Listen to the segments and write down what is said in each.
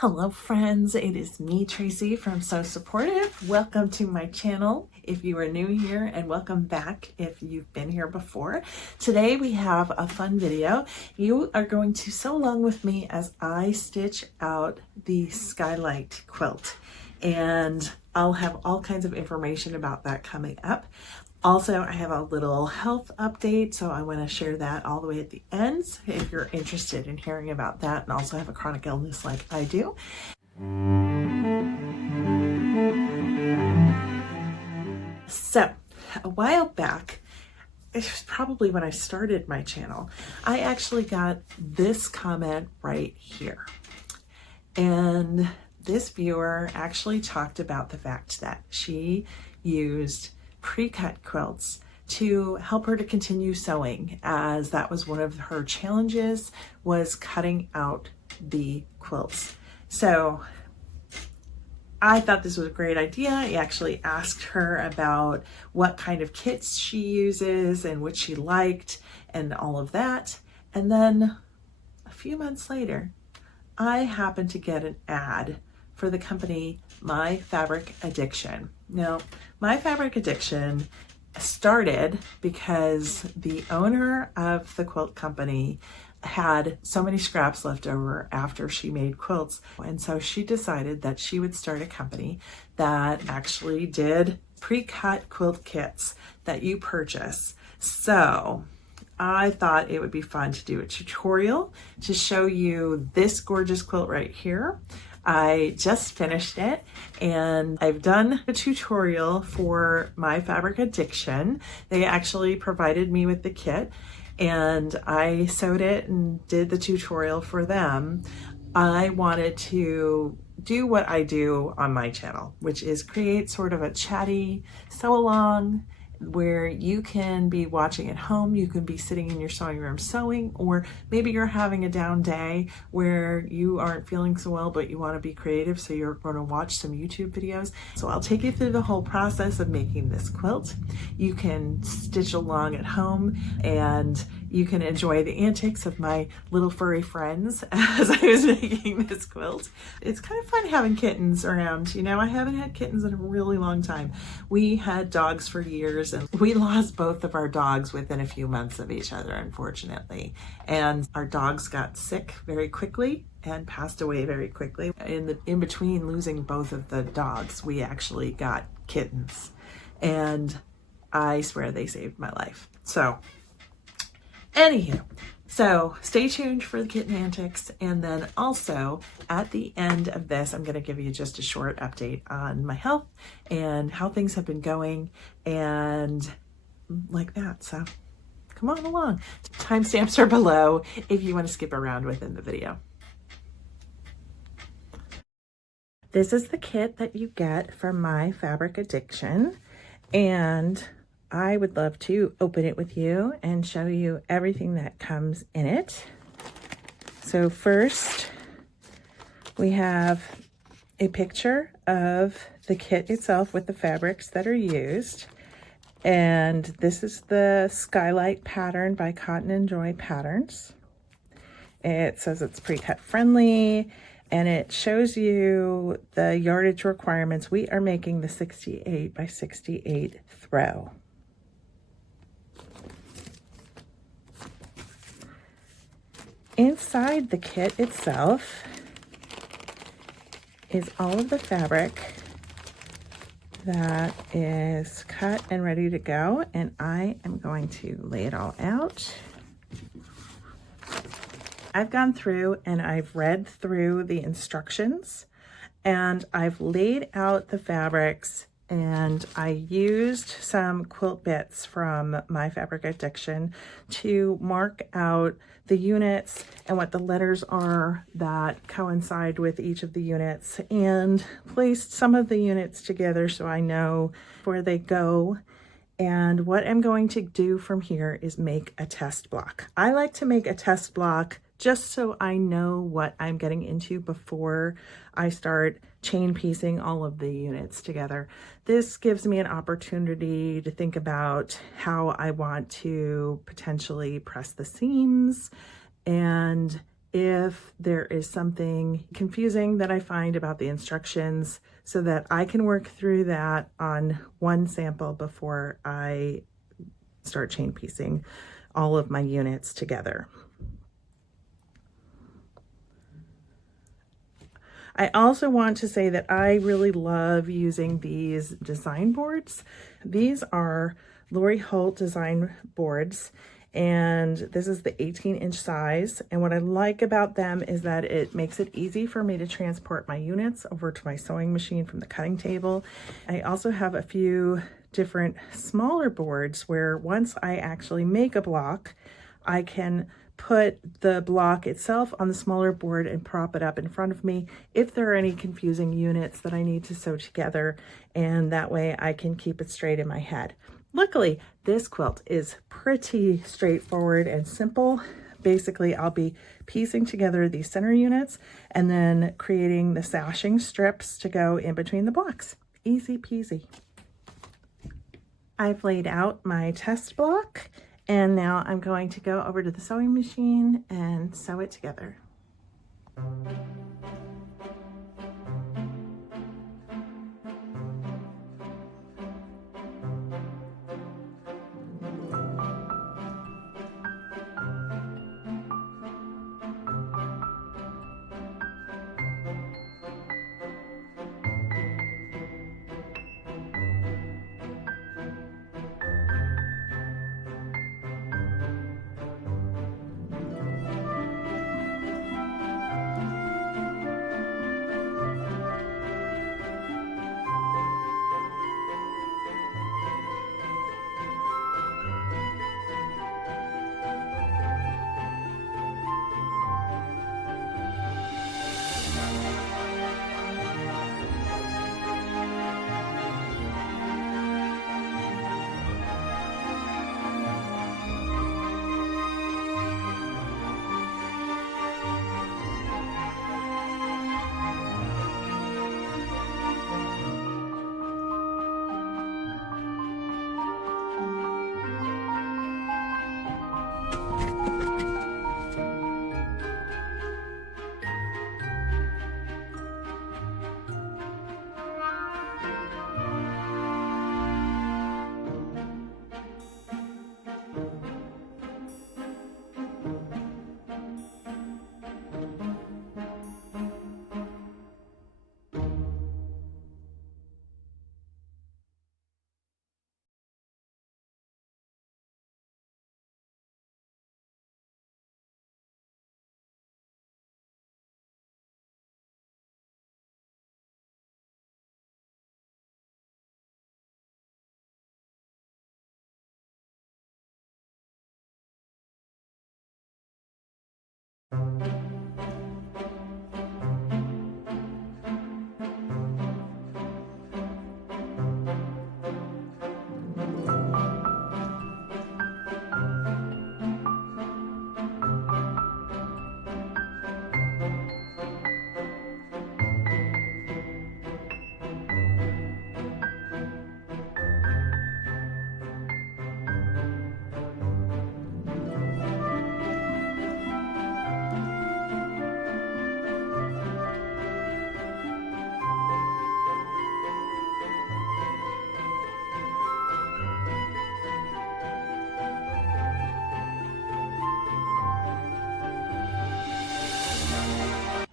Hello friends, it is me Tracy from So Supportive. Welcome to my channel if you are new here, and welcome back if you've been here before. Today we have a fun video. You are going to sew along with me as I stitch out the Skylight Quilt, and I'll have all kinds of information about that coming up. Also, I have a little health update, so I want to share that all the way at the end if you're interested in hearing about that, and also have a chronic illness like I do. So, a while back, it was probably when I started my channel, I actually got this comment right here. And this viewer actually talked about the fact that she used pre-cut quilts to help her to continue sewing, as that was one of her challenges, was cutting out the quilts. So I thought this was a great idea. I actually asked her about what kind of kits she uses and what she liked and all of that. And then a few months later, I happened to get an ad for the company My Fabric Addiction. Now, My Fabric Addiction started because the owner of the quilt company had so many scraps left over after she made quilts, and so she decided that she would start a company that actually did pre-cut quilt kits that you purchase. So I thought it would be fun to do a tutorial to show you this gorgeous quilt right here. I just finished it, and I've done a tutorial for My Fabric Addiction. They actually provided me with the kit, and I sewed it and did the tutorial for them. I wanted to do what I do on my channel, which is create sort of a chatty sew along where you can be watching at home, you can be sitting in your sewing room sewing, or maybe you're having a down day where you aren't feeling so well but you want to be creative, so you're going to watch some YouTube videos. So I'll take you through the whole process of making this quilt. You can stitch along at home, and you can enjoy the antics of my little furry friends as I was making this quilt. It's kind of fun having kittens around. You know, I haven't had kittens in a really long time. We had dogs for years, and we lost both of our dogs within a few months of each other, unfortunately. And our dogs got sick very quickly and passed away very quickly. In between losing both of the dogs, we actually got kittens, and I swear they saved my life. So anywho, so stay tuned for the kitten antics, and then also at the end of this, I'm going to give you just a short update on my health and how things have been going and like that. So come on along. Timestamps are below if you want to skip around within the video. This is the kit that you get from My Fabric Addiction, and I would love to open it with you and show you everything that comes in it. So first, we have a picture of the kit itself with the fabrics that are used. And this is the Skylight pattern by Cotton & Joy Patterns. It says it's pre-cut friendly, and it shows you the yardage requirements. We are making the 68 by 68 throw. Inside the kit itself is all of the fabric that is cut and ready to go, and I am going to lay it all out. I've gone through and I've read through the instructions, and I've laid out the fabrics, and I used some quilt bits from My Fabric Addiction to mark out the units and what the letters are that coincide with each of the units, and placed some of the units together so I know where they go. And what I'm going to do from here is make a test block. I like to make a test block just so I know what I'm getting into before I start chain piecing all of the units together. This gives me an opportunity to think about how I want to potentially press the seams, and if there is something confusing that I find about the instructions, so that I can work through that on one sample before I start chain piecing all of my units together. I also want to say that I really love using these design boards. These are Lori Holt design boards, and this is the 18-inch size. And what I like about them is that it makes it easy for me to transport my units over to my sewing machine from the cutting table. I also have a few different smaller boards where once I actually make a block, I can put the block itself on the smaller board and prop it up in front of me if there are any confusing units that I need to sew together, and that way I can keep it straight in my head. Luckily, this quilt is pretty straightforward and simple. Basically, I'll be piecing together these center units and then creating the sashing strips to go in between the blocks. Easy peasy. I've laid out my test block, and now I'm going to go over to the sewing machine and sew it together.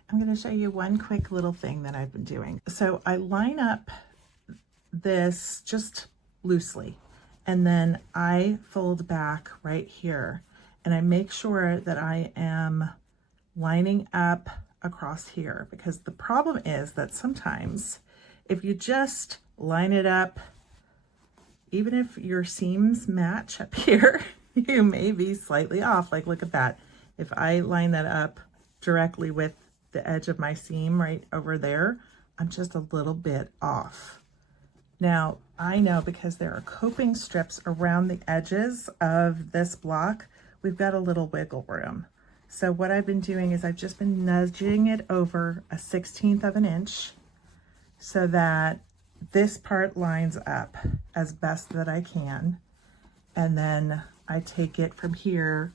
I'm going to show you one quick little thing that I've been doing. So I line up this just loosely, and then I fold back right here, and I make sure that I am lining up across here, because the problem is that sometimes if you just line it up, even if your seams match up here, you may be slightly off. Like, look at that. If I line that up directly with the edge of my seam right over there, I'm just a little bit off. Now, I know because there are coping strips around the edges of this block, we've got a little wiggle room. So what I've been doing is I've just been nudging it over a 1/16 of an inch so that this part lines up as best that I can. And then I take it from here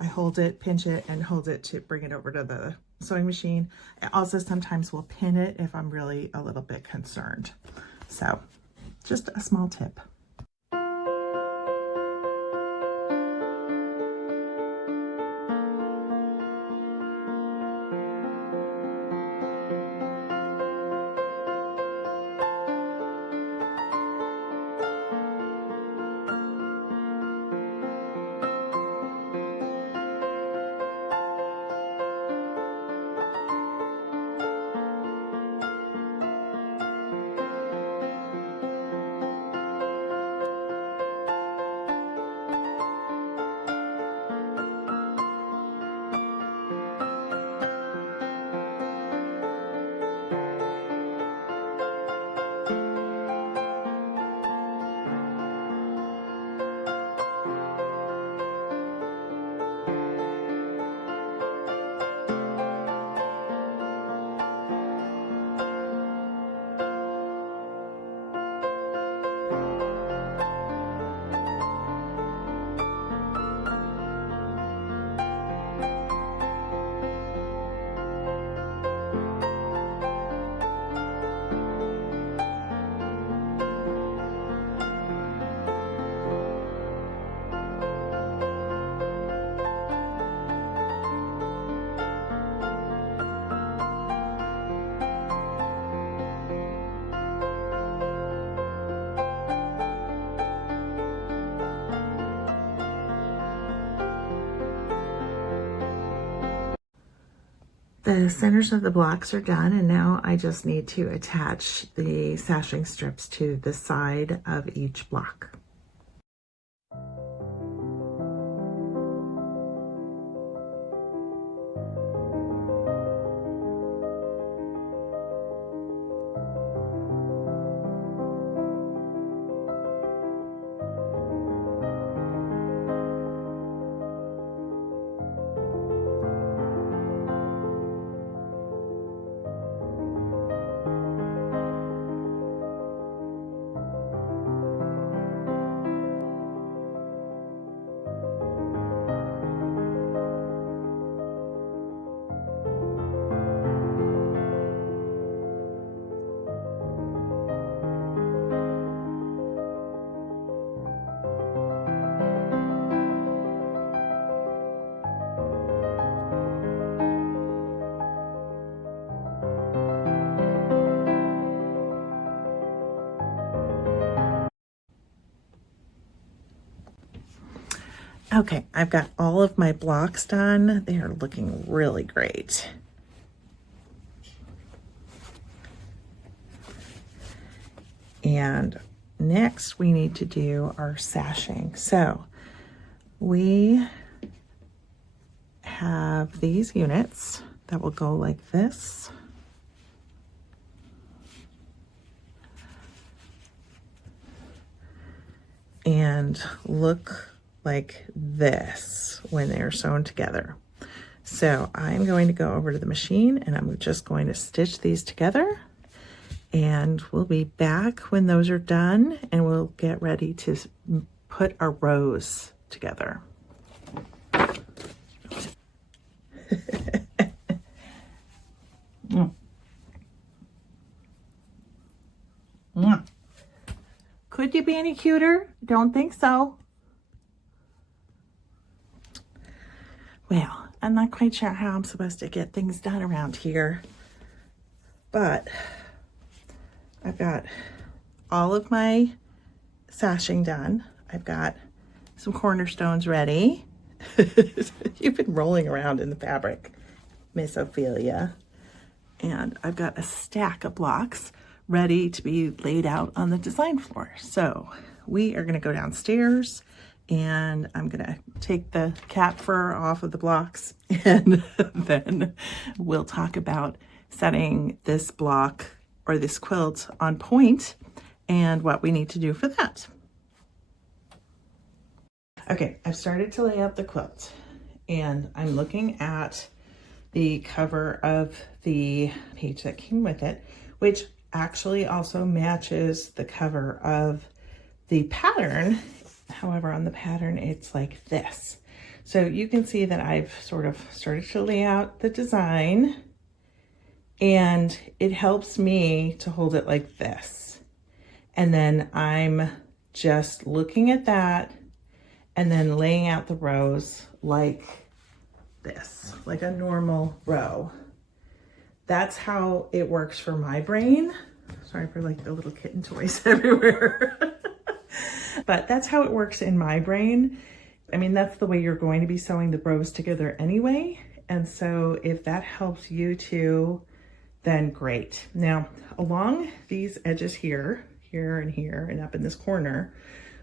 I hold it, pinch it, and hold it to bring it over to the sewing machine. I also sometimes will pin it if I'm really a little bit concerned. So just a small tip. The centers of the blocks are done, and now I just need to attach the sashing strips to the side of each block. Okay, I've got all of my blocks done. They are looking really great. And next we need to do our sashing. So we have these units that will go like this. And look like this when they're sewn together. So I'm going to go over to the machine and I'm just going to stitch these together, and we'll be back when those are done and we'll get ready to put our rows together. Could you be any cuter? Don't think so. Well, I'm not quite sure how I'm supposed to get things done around here, but I've got all of my sashing done. I've got some cornerstones ready. You've been rolling around in the fabric, Miss Ophelia. And I've got a stack of blocks ready to be laid out on the design floor. So we are going to go downstairs and I'm going to take the cat fur off of the blocks, and then we'll talk about setting this block or this quilt on point and what we need to do for that. Okay, I've started to lay out the quilt and I'm looking at the cover of the page that came with it, which actually also matches the cover of the pattern. However, on the pattern, it's like this. So you can see that I've sort of started to lay out the design, and it helps me to hold it like this. And then I'm just looking at that and then laying out the rows like this, like a normal row. That's how it works for my brain. Sorry for like the little kitten toys everywhere. But that's how it works in my brain. I mean, that's the way you're going to be sewing the rows together anyway. And so if that helps you too, then great. Now, along these edges here, and up in this corner,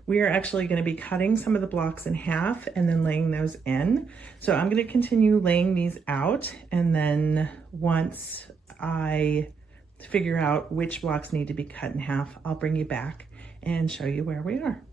we are actually going to be cutting some of the blocks in half and then laying those in. So I'm going to continue laying these out, and then once I figure out which blocks need to be cut in half, I'll bring you back and show you where we are.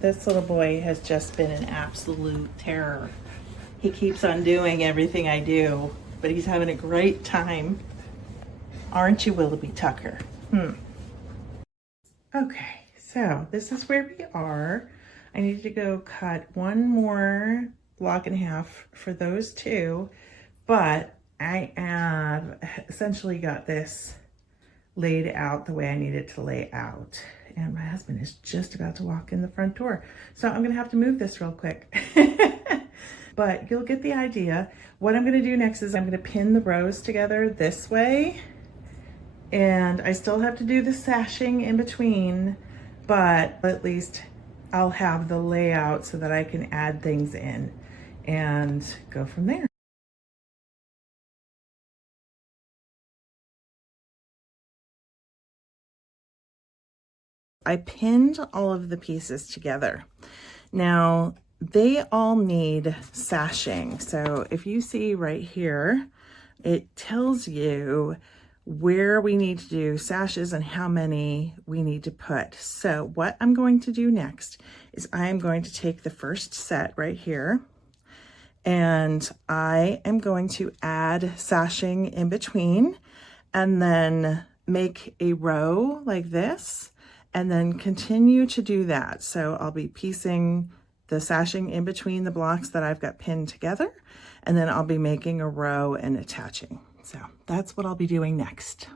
This little boy has just been an absolute terror. He keeps on doing everything I do, but he's having a great time. Aren't you, Willoughby Tucker? Okay, so this is where we are. I need to go cut one more block and a half for those two, but I have essentially got this laid out the way I need it to lay out. And my husband is just about to walk in the front door. So I'm gonna have to move this real quick. But you'll get the idea. What I'm gonna do next is I'm gonna pin the rows together this way. And I still have to do the sashing in between, but at least I'll have the layout so that I can add things in and go from there. I pinned all of the pieces together. Now, they all need sashing. So if you see right here, it tells you where we need to do sashes and how many we need to put. So what I'm going to do next is I'm going to take the first set right here, and I am going to add sashing in between and then make a row like this, and then continue to do that. So I'll be piecing the sashing in between the blocks that I've got pinned together, and then I'll be making a row and attaching. So that's what I'll be doing next.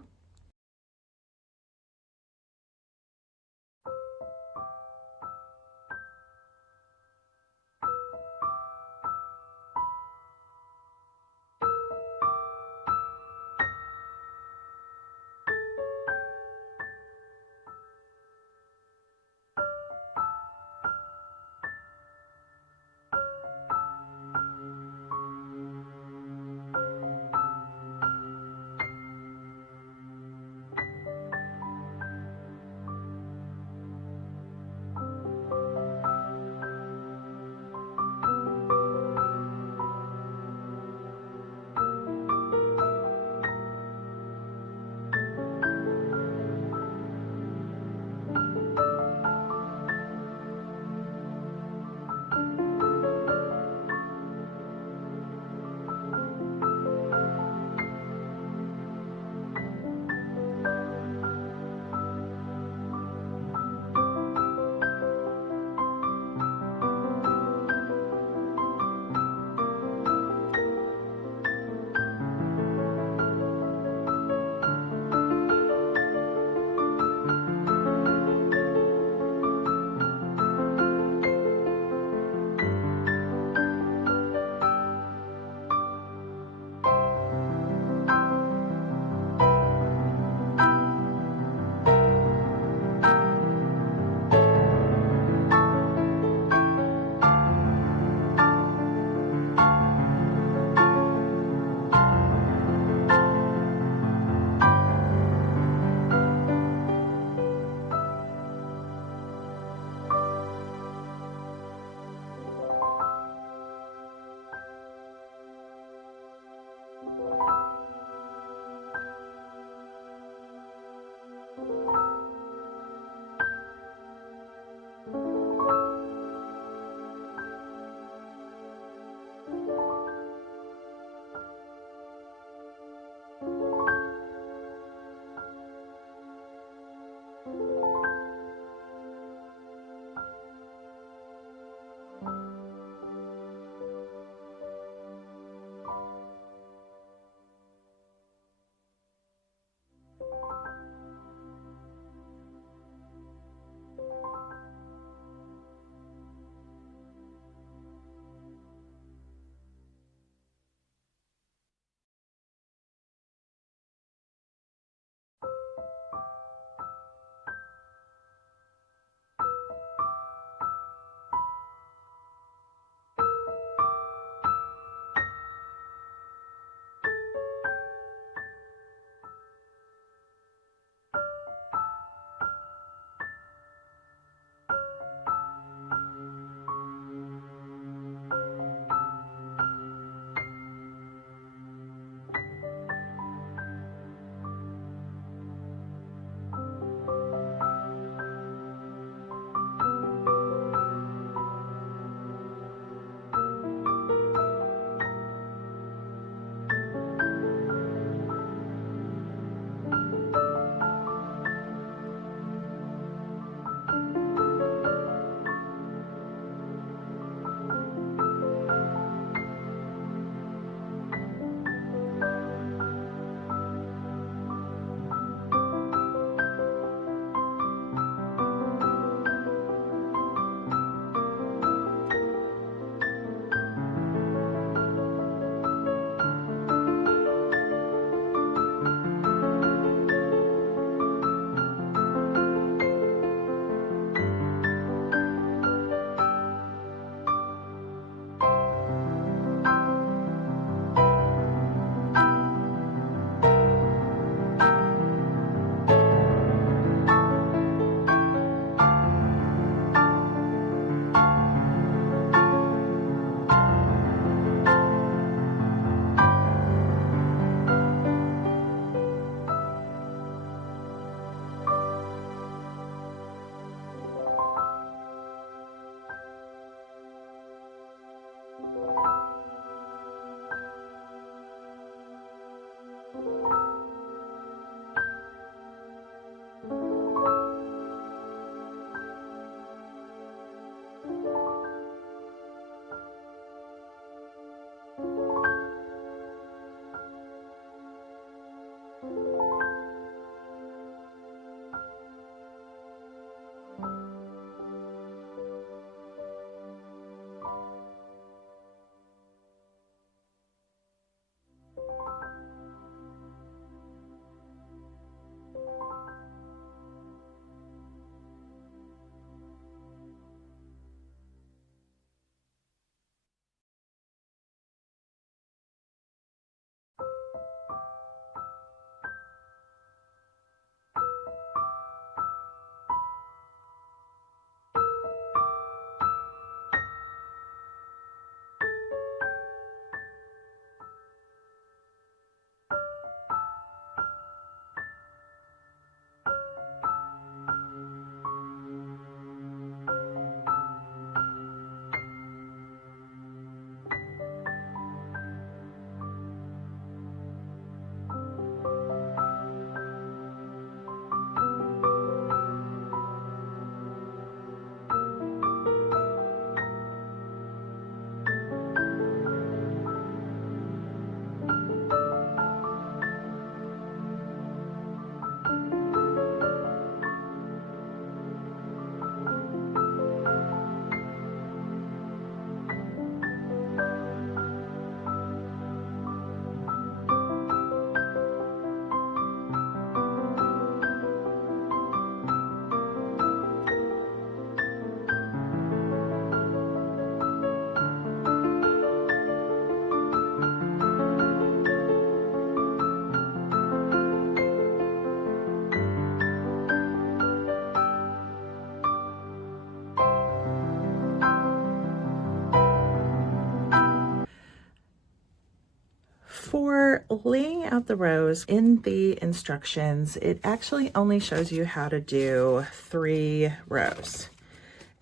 For laying out the rows in the instructions, it actually only shows you how to do 3 rows.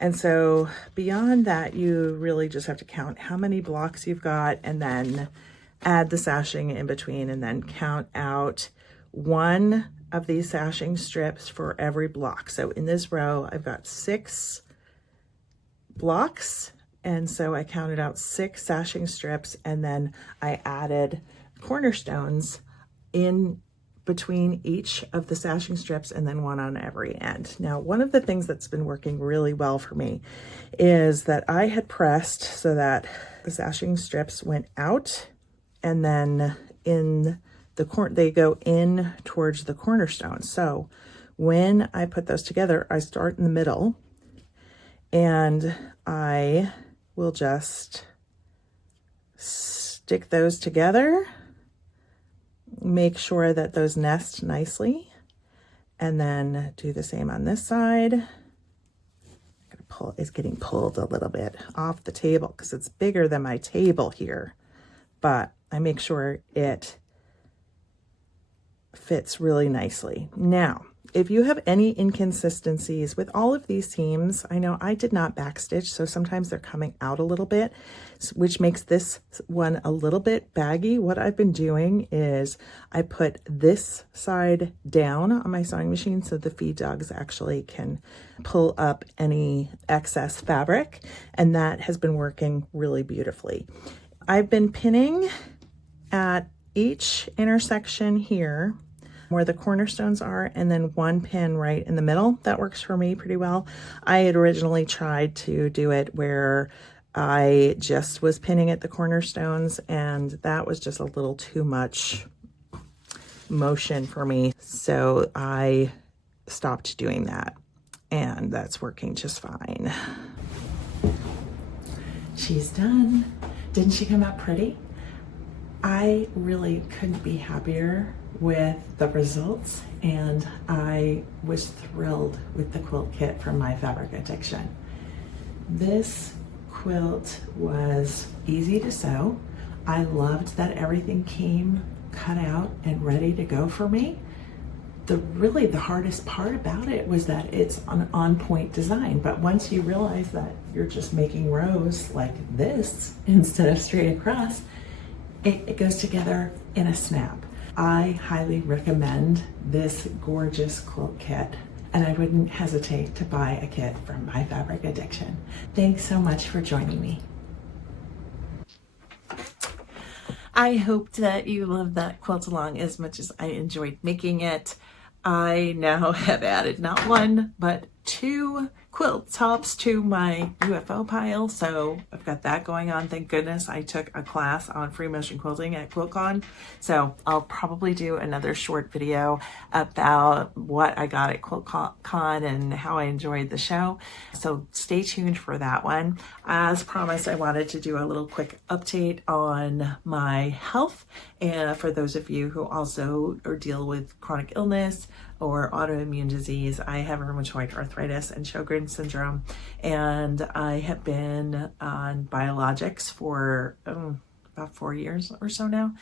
And so beyond that, you really just have to count how many blocks you've got and then add the sashing in between, and then count out 1 of these sashing strips for every block. So in this row, I've got 6 blocks. And so I counted out 6 sashing strips, and then I added cornerstones in between each of the sashing strips, and then 1 on every end. Now, one of the things that's been working really well for me is that I had pressed so that the sashing strips went out, and then in the they go in towards the cornerstone. So when I put those together, I start in the middle, and I will just stick those together, make sure that those nest nicely, and then do the same on this side. It's getting pulled a little bit off the table because it's bigger than my table here, but I make sure it fits really nicely. Now, if you have any inconsistencies with all of these seams, I know I did not backstitch, so sometimes they're coming out a little bit, which makes this one a little bit baggy. What I've been doing is I put this side down on my sewing machine so the feed dogs actually can pull up any excess fabric, and that has been working really beautifully. I've been pinning at each intersection here where the cornerstones are, and then 1 pin right in the middle. That works for me pretty well. I had originally tried to do it where I just was pinning at the cornerstones, and that was just a little too much motion for me. So I stopped doing that, and that's working just fine. She's done. Didn't she come out pretty? I really couldn't be happier with the results, and I was thrilled with the quilt kit from My Fabric Addiction. This quilt was easy to sew. I loved that everything came cut out and ready to go for me. Really the hardest part about it was that it's an on-point design, but once you realize that you're just making rows like this instead of straight across, it goes together in a snap. I highly recommend this gorgeous quilt kit, and I wouldn't hesitate to buy a kit from My Fabric Addiction. Thanks so much for joining me. I hoped that you loved that quilt along as much as I enjoyed making it. I now have added not one, but 2 quilt tops to my UFO pile, so I've got that going on. Thank goodness I took a class on free motion quilting at QuiltCon, so I'll probably do another short video about what I got at QuiltCon and how I enjoyed the show, so stay tuned for that one. As promised, I wanted to do a little quick update on my health, and for those of you who also deal with chronic illness or autoimmune disease, I have rheumatoid arthritis and Sjögren syndrome, and I have been on biologics for about 4 years or so now,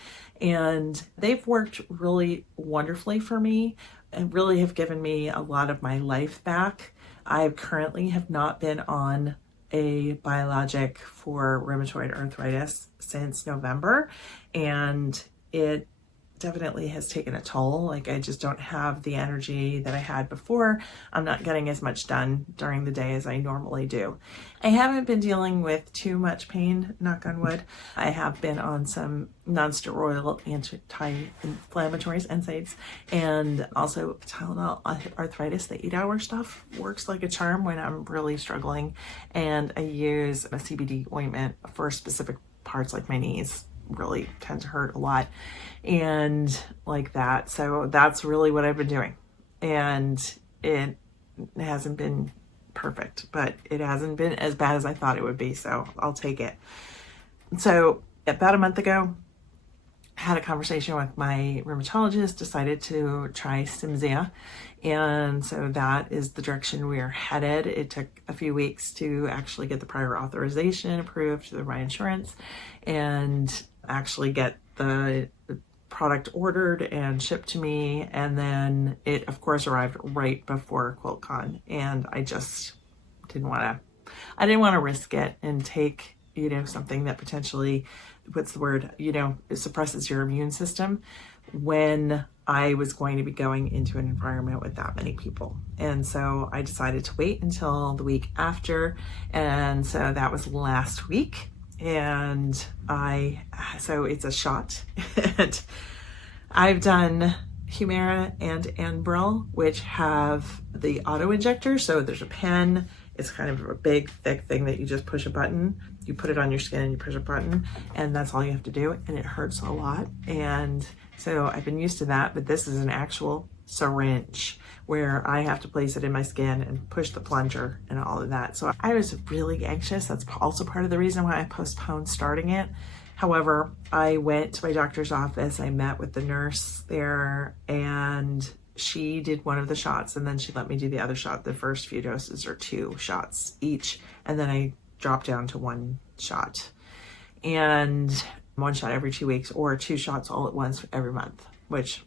and they've worked really wonderfully for me and really have given me a lot of my life back. I currently have not been on a biologic for rheumatoid arthritis since November, and it definitely has taken a toll. Like, I just don't have the energy that I had before. I'm not getting as much done during the day as I normally do. I haven't been dealing with too much pain, knock on wood. I have been on some non-steroidal anti-inflammatories, NSAIDs, and also Tylenol arthritis. The 8-hour stuff works like a charm when I'm really struggling, and I use a CBD ointment for specific parts like my knees really tend to hurt a lot and like that. So that's really what I've been doing, and it hasn't been perfect, but it hasn't been as bad as I thought it would be, so I'll take it. So about a month ago, I had a conversation with my rheumatologist, decided to try Cimzia, and so that is the direction we are headed. It took a few weeks to actually get the prior authorization approved through my insurance and actually get the product ordered and shipped to me, and then it of course arrived right before QuiltCon, and I just didn't want to risk it and take, you know, something that potentially, what's the word, you know, it suppresses your immune system when I was going to be going into an environment with that many people. And so I decided to wait until the week after, and so that was last week. And so it's a shot. And I've done Humira and Enbrel, which have the auto injector. So there's a pen. It's kind of a big, thick thing that you just push a button. You put it on your skin and you push a button, and that's all you have to do. And it hurts a lot. And so I've been used to that, but this is an actual syringe where I have to place it in my skin and push the plunger and all of that. So I was really anxious. That's also part of the reason why I postponed starting it. However, I went to my doctor's office, I met with the nurse there, and she did one of the shots, and then she let me do the other shot. The first few doses are 2 shots each, and then I dropped down to 1 shot. And 1 shot every 2 weeks, or 2 shots all at once every month, which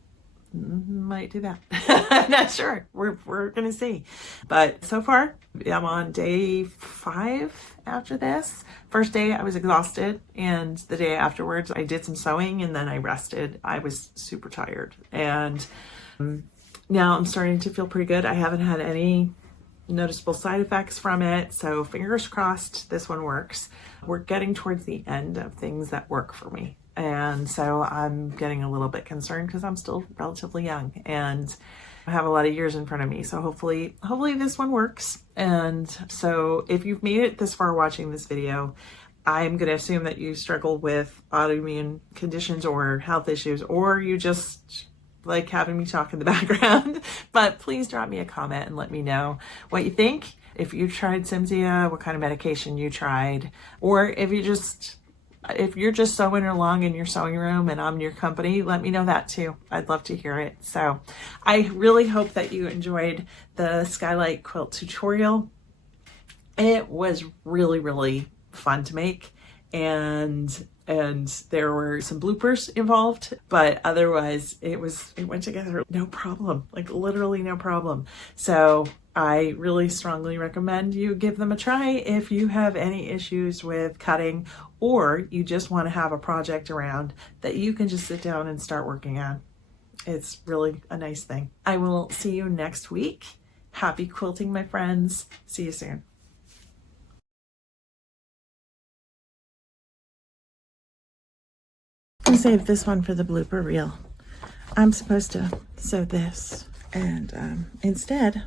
might do that. I'm not sure. We're gonna see. But so far, I'm on day 5 after this. First day I was exhausted, and the day afterwards I did some sewing and then I rested. I was super tired, and now I'm starting to feel pretty good. I haven't had any noticeable side effects from it, so fingers crossed this one works. We're getting towards the end of things that work for me, and so I'm getting a little bit concerned because I'm still relatively young and I have a lot of years in front of me. So hopefully this one works. And so if you've made it this far watching this video, I'm going to assume that you struggle with autoimmune conditions or health issues, or you just like having me talk in the background. But please drop me a comment and let me know what you think. If you tried Cimzia, what kind of medication you tried, or if you're just sewing along in your sewing room and I'm your company, let me know that too. I'd love to hear it. So I really hope that you enjoyed the Skylight Quilt tutorial. It was really, really fun to make, and there were some bloopers involved, but otherwise it went together no problem, like literally no problem. So I really strongly recommend you give them a try if you have any issues with cutting, or you just want to have a project around that you can just sit down and start working on. It's really a nice thing. I will see you next week. Happy quilting, my friends. See you soon. I'll save this one for the blooper reel. I'm supposed to sew this, and instead,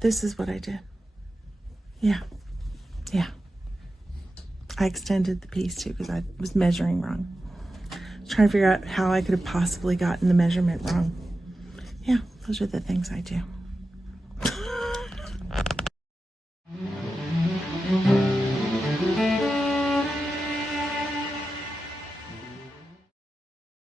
this is what I did. Yeah. I extended the piece too because I was measuring wrong. Trying to figure out how I could have possibly gotten the measurement wrong. Yeah, those are the things I do.